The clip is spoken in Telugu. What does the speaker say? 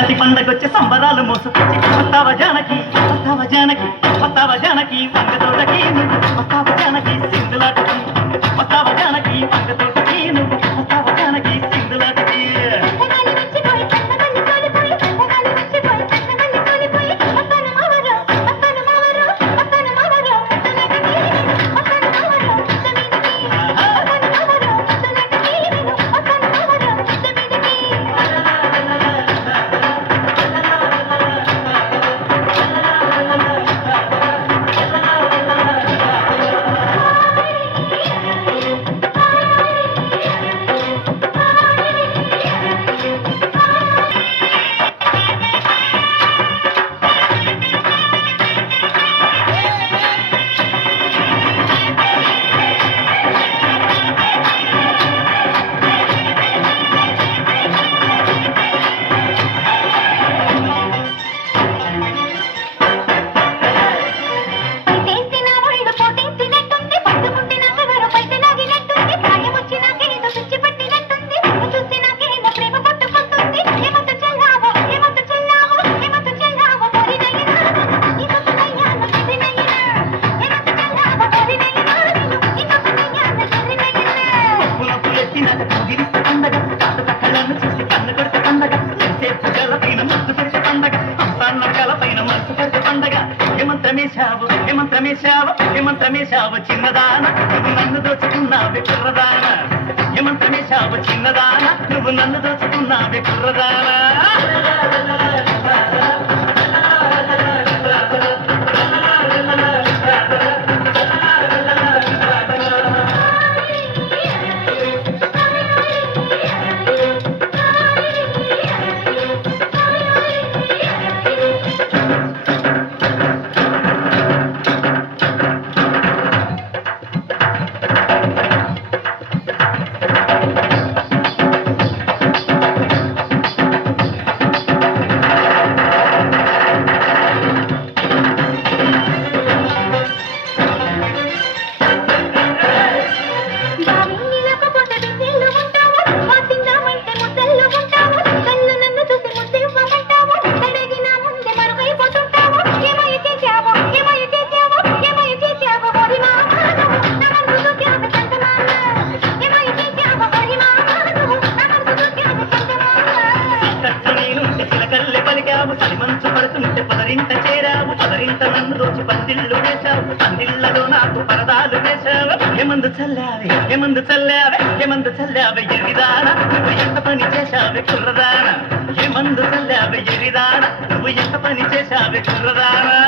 సంక్రాంతి పండగొచ్చే సంబరాలు మోసుకొచ్చి వస్తావా జానకి వస్తావా జానకి వస్తావా జానకి వంగ తోటకి వస్తావా జానకి సింధులాటకి వస్తావా జానకి వంగ తోటకి వస్తావా జానకి సింధులాటకి ఏమంత్రమేశావు చిన్నదాన నువ్వు నన్ను దోచుకున్నావే కుర్రదాన ఏమంత్రమేశావు చిన్నదాన నువ్వు నన్ను దోచుకున్నావే కుర్రదాన సలిమంచు పడుతుంటే పదరింట చేరావు పదరింట నన్ను దోచి పందిళ్ళు వేశావు పందిళ్లలో నాకు పరదాలు వేశావు ఏమందు చల్లావే ఎరిదాన నువ్వు ఎంత పని చేశావే కుర్రదాన ఏమందు చల్లావే ఎరిదాన నువ్వు ఎంత పని చేశావే కుర్రదాన